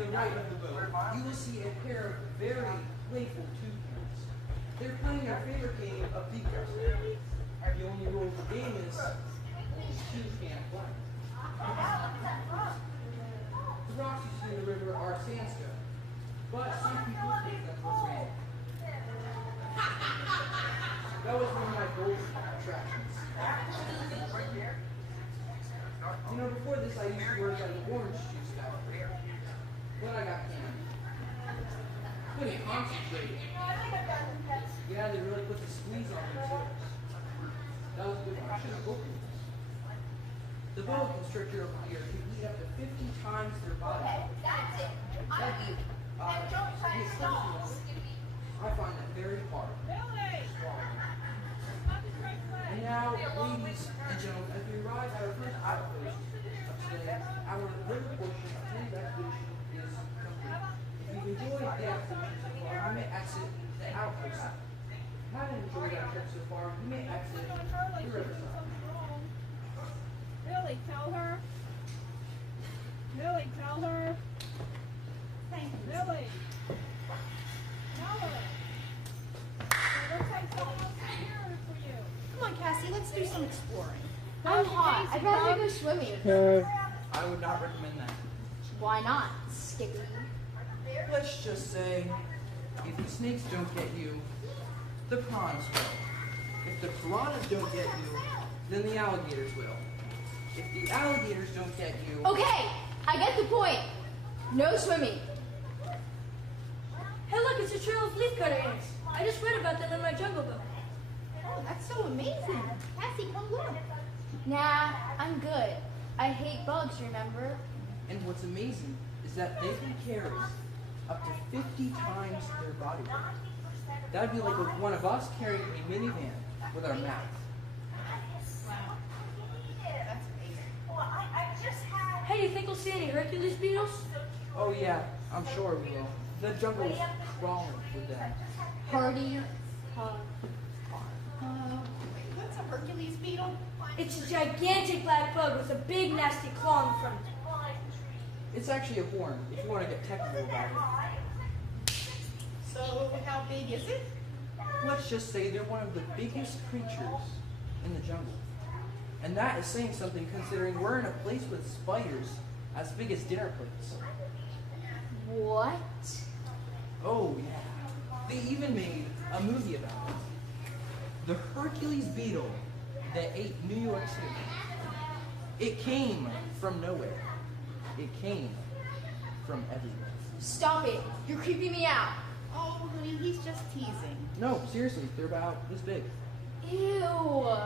the right of the boat, you will see a pair of very playful toucans. They're playing their favorite game of deep crossing. The only rule of the game is two can't play. The rocks you see in the river are sandstone, but some people think that's what's made. That was one of my golden attractions. You know, before this I used to work at an orange juice factory, but I got canned. Couldn't concentrate. Yeah, they really put the squeeze on their toes. That was a good one. I should have booked it. The boa constrictor over here can eat up to 50 times their body. That's it. I find that very hard. And now, ladies and gentlemen, as we arrive at our first outpost of today, our little portion of today's expedition is complete. If you've enjoyed the expedition so far, you may exit the outpost. If you haven't enjoyed our trip so far, you may exit the riverside. Billy, tell her. Billy, tell her. Thank you. Billy. Tell her. It looks like someone else is here for you. Come on, Cassie, let's do some exploring. I'm hot. I'd rather go swimming. I would not recommend that. Why not, Skippy? Let's just say, if the snakes don't get you, the prawns will. If the piranhas don't get you, then the alligators will. If the alligators don't get you... Okay, I get the point. No swimming. Hey look, it's a trail of leafcutter ants. I just read about them in my jungle book. Oh, that's so amazing. Cassie, come look. Nah, I'm good. I hate bugs, remember? And what's amazing is that they can carry up to 50 times their body weight. That would be like one of us carrying a minivan with our mouth. Wow. That's amazing. Hey, do you think we'll see any Hercules beetles? Oh yeah, I'm sure we will. The jungle is crawling with them. Hardy. Wait, what's a Hercules beetle? It's a gigantic black bug with a big nasty claw in front. It's actually a horn, if you want to get technical about it. So, how big is it? Let's just say they're one of the biggest creatures in the jungle. And that is saying something considering we're in a place with spiders as big as dinner plates. What? Oh yeah. They even made a movie about it. The Hercules beetle that ate New York City. It came from nowhere. It came from everywhere. Stop it. You're creeping me out. Oh, honey, he's just teasing. No, seriously, they're about this big. Ew.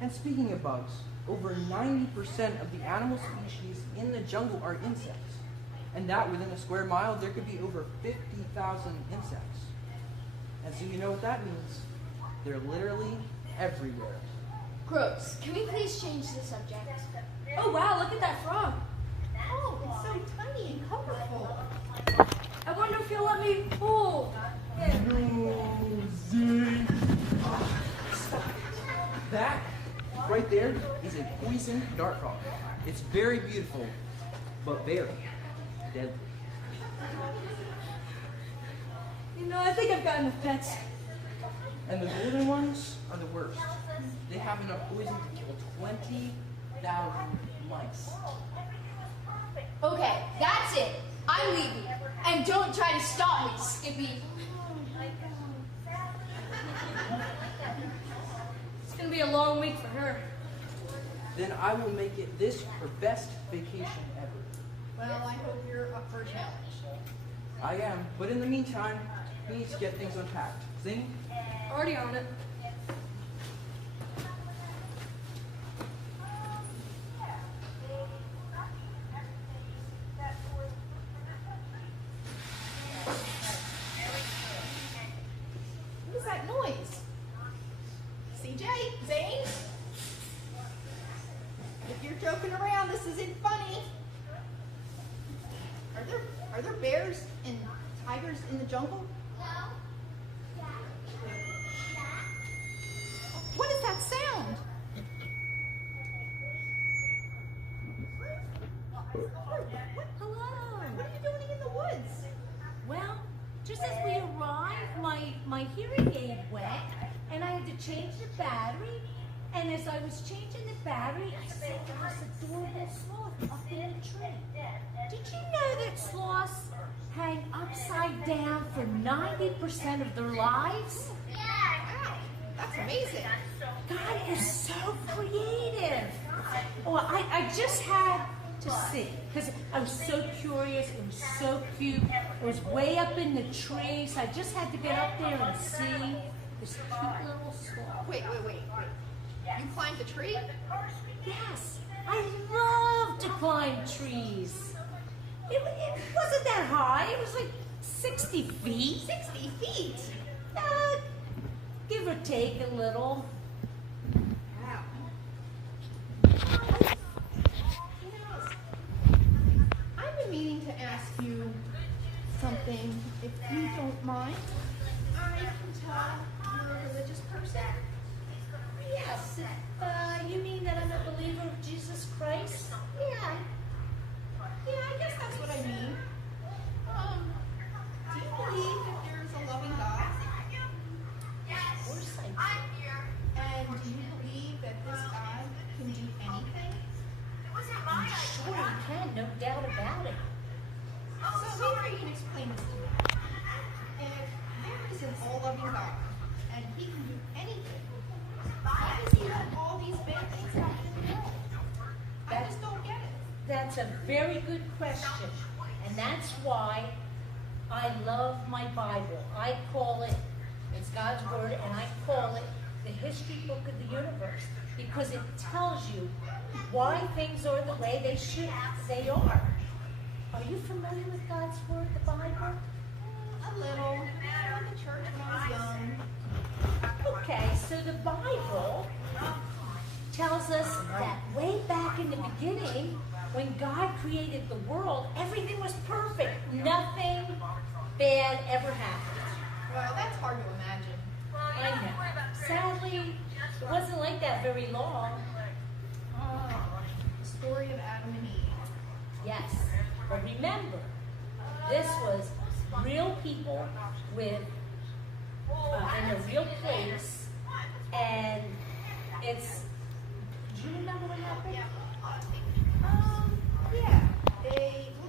And speaking of bugs, over 90% of the animal species in the jungle are insects. And that within a square mile, there could be over 50,000 insects. And so you know what that means. They're literally everywhere. Gross. Can we please change the subject? Oh wow, look at that frog. Oh, it's so tiny and colorful. I wonder if he'll let me pull. That right there is a poison dart frog. It's very beautiful, but very deadly. You know, I think I've got enough pets. And the golden ones are the worst. They have enough poison to kill 20,000 mice. Okay, that's it. I'm leaving. And don't try to stop me, Skippy. It's gonna be a long week for her. Then I will make it this her best vacation ever. Well, I hope you're up for a challenge. I am, but in the meantime, we need to get things unpacked. Zing? Already on it. What is that noise? CJ? Zane? If you're joking around, this isn't funny. Are there bears and tigers in the jungle? What is that sound? Hello. What are you doing in the woods? Well, just as we arrived, my hearing aid went, and I had to change the battery. And as I was changing the battery, I saw this adorable sloth up in the tree. Did you know that sloths hang upside down for 90% of their lives? Wow, that's amazing. God is so creative. Well, I just had to see, because I was so curious. It was so cute. It was way up in the tree, so I just had to get up there and see this cute little sloth. Wait. You climbed the tree? Yes, I love to climb trees. It wasn't that high. It was like 60 feet. 60 feet? Give or take a little. Wow. I've been meaning to ask you something, if you don't mind. I can tell you're a religious person. Yes. You mean that I'm a believer of Jesus Christ? Yeah. Yeah, I guess that's what I mean. Do you believe that there's a loving God? Of course I do. And do you believe that this God can do anything? I'm sure he can, no doubt about it. So maybe you can explain this to me. If there is an all-loving God, and he can do anything, why does he let all these bad things happen in the world? I just don't get it. That's a very good question. And that's why I love my Bible. I call it, it's God's Word, and I call it the history book of the universe. Because it tells you why things are the way they are. Are you familiar with God's Word, the Bible? A little. I went to church when I was young. Okay, so the Bible tells us that way back in the beginning, when God created the world, everything was perfect. Nothing bad ever happened. Well, that's hard to imagine. I know. Sadly, it wasn't like that very long. The story of Adam and Eve. Yes, but remember, this was real people with in a real place, and it's. Do you remember what happened? Yeah.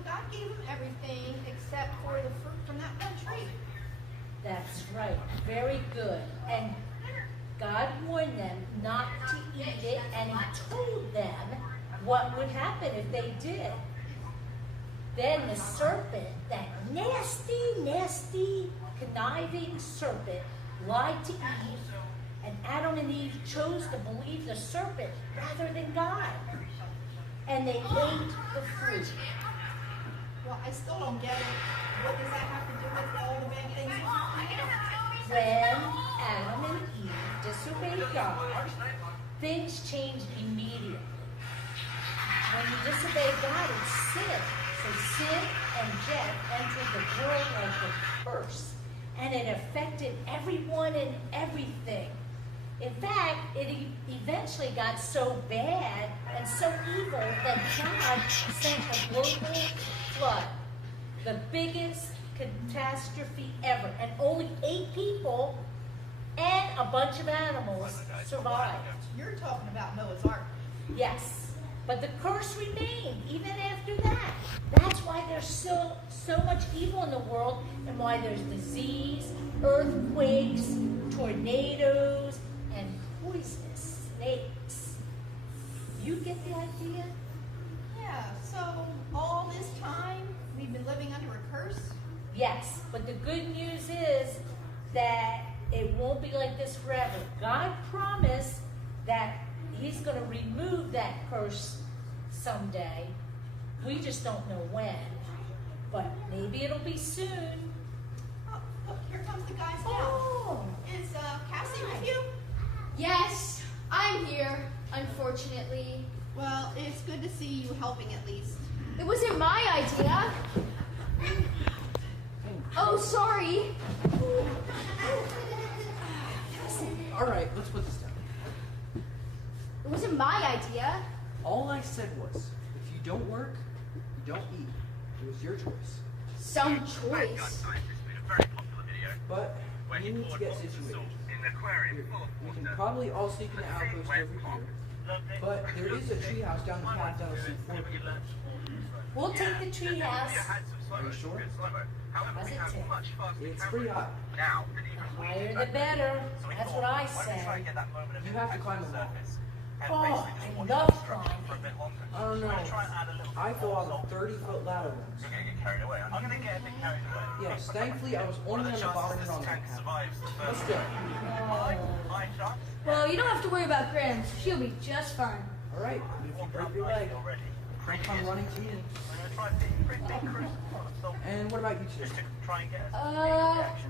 God gave them everything except for the fruit from that one tree. That's right. Very good. And God warned them not to eat it, and he told them what would happen if they did. Then the serpent, that nasty, conniving serpent, lied to Eve, and Adam and Eve chose to believe the serpent rather than God. And they ate the fruit. Well, I still don't get it. What does that have to do with all the bad things? When Adam and Eve disobeyed God, things changed immediately. When you disobey God, it's sin. So sin and death entered the world like a curse. And it affected everyone and everything. In fact, it eventually got so bad and so evil that God sent a global flood. The biggest catastrophe ever. And only 8 people and a bunch of animals survived. You're talking about Noah's Ark. Yes. But the curse remained even after that. That's why there's so much evil in the world, and why there's disease, earthquakes, tornadoes, and poisonous snakes. You get the idea? Yeah, so all this time we've been living under a curse? Yes, but the good news is that it won't be like this forever. God promised that he's going to remove that curse someday. We just don't know when. But maybe it'll be soon. Oh, look, here comes the guys now. Oh. Is Cassie with you? Yes, I'm here, unfortunately. Well, it's good to see you helping at least. It wasn't my idea. Oh, sorry. All right, let's put this down. It wasn't my idea. All I said was, if you don't work, don't eat. It was your choice. Some choice. But you need to get situated. We can probably all sneak in the outpost over here. But there is a treehouse down the path that'll suit 4 people. We'll take the treehouse. Are you sure? What's it take? It's pretty high. The higher the better. That's what I say. You have to climb a wall. Oh, I love climbing. I don't know. I fell off a 30-foot ladder once. Yes, thankfully I was only on the bottom rung that happened. But still. Well, you don't have to worry about Graham. She'll be just fine. Alright, if you break your leg, don't come running to me. And what about you two?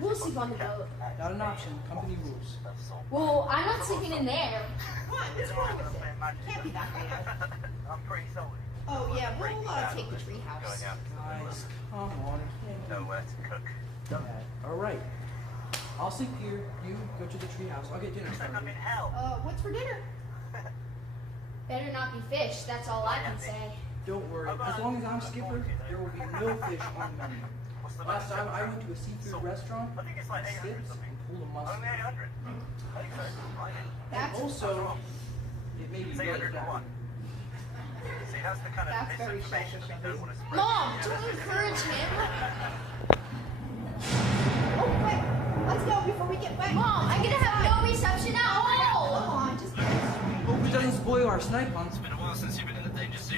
We'll sleep on the boat. Not an option. Company rules. Well, I'm not sleeping in there. What? What's wrong with it? Can't be that bad. Oh yeah, we'll take the treehouse. Guys, come on. I can't do that. Alright. I'll sleep here. You go to the treehouse. I'll get dinner started. What's for dinner? Better not be fish, that's all I can say. Don't worry. As long as I'm skipper, there will be no fish on the menu. Last time I went to a seafood restaurant, I sipped and pulled a muscle. And also, it made me really bad. That's very selfish of you. Mom, don't encourage him. Oh, quick! Let's go before we get wet. Mom, I'm gonna have no reception at Come all. on, just Hope it doesn't spoil our snipe hunt. It's been a while since you've been in the danger sea.